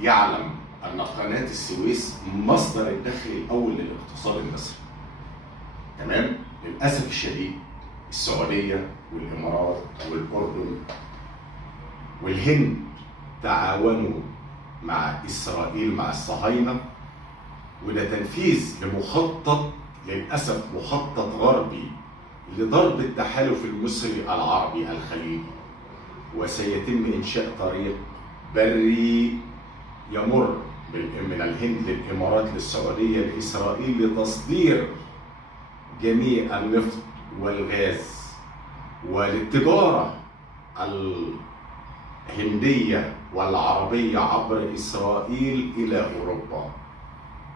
يعلم أن قناة السويس مصدر الدخل الأول للاقتصاد المصري. تمام؟ للأسف الشديد السعودية والإمارات والأردن والهند تعاونوا مع إسرائيل، مع الصهاينة، وده تنفيذ لمخطط، للأسف مخطط غربي لضرب التحالف المصري العربي الخليجي. وسيتم إنشاء طريق بري يمر من الهند للإمارات للسعودية لإسرائيل لتصدير جميع النفط والغاز وللتجارة الهندية والعربية عبر إسرائيل إلى أوروبا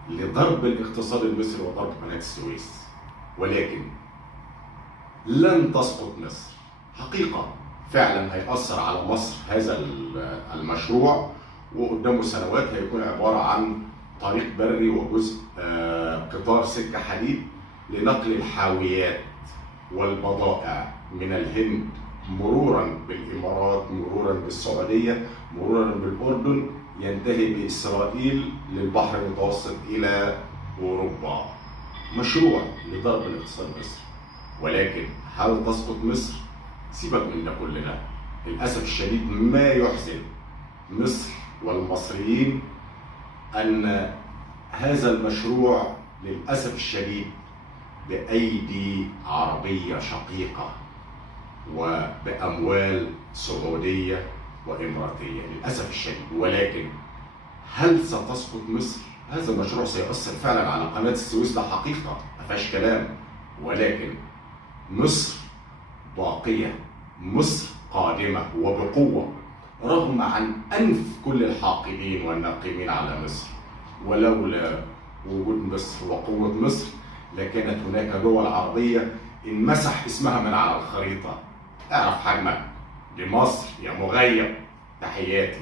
لضرب الاقتصاد المصري وضرب قناة السويس. ولكن لن تسقط مصر حقيقة. فعلا هيأثر على مصر هذا المشروع، وقدامه سنوات هيكون عبارة عن طريق بري وجزء قطار سكة حديد لنقل الحاويات والبضائع من الهند مرورا بالإمارات، مرورا بالسعودية، مرورا بالأردن، ينتهي بإسرائيل للبحر المتوسط إلى أوروبا. مشروع لضرب الاقتصاد المصري. ولكن هل تسقط مصر؟ سيبك من ده كلنا. للأسف الشديد ما يحزن مصر والمصريين أن هذا المشروع للأسف الشديد بأيدي عربية شقيقة وبأموال سعودية وإماراتية للأسف الشديد. ولكن هل ستسقط مصر؟ هذا المشروع سيؤثر فعلا على قناة السويس، ده حقيقة ما فيهاش كلام. ولكن مصر باقية، مصر قادمة وبقوة رغم عن أنف كل الحاقدين والناقمين على مصر. ولولا وجود مصر وقوة مصر لكانت هناك دول عربية انمسح اسمها من على الخريطة. اعرف حجمك، دي مصر يا مغيب. تحياتي.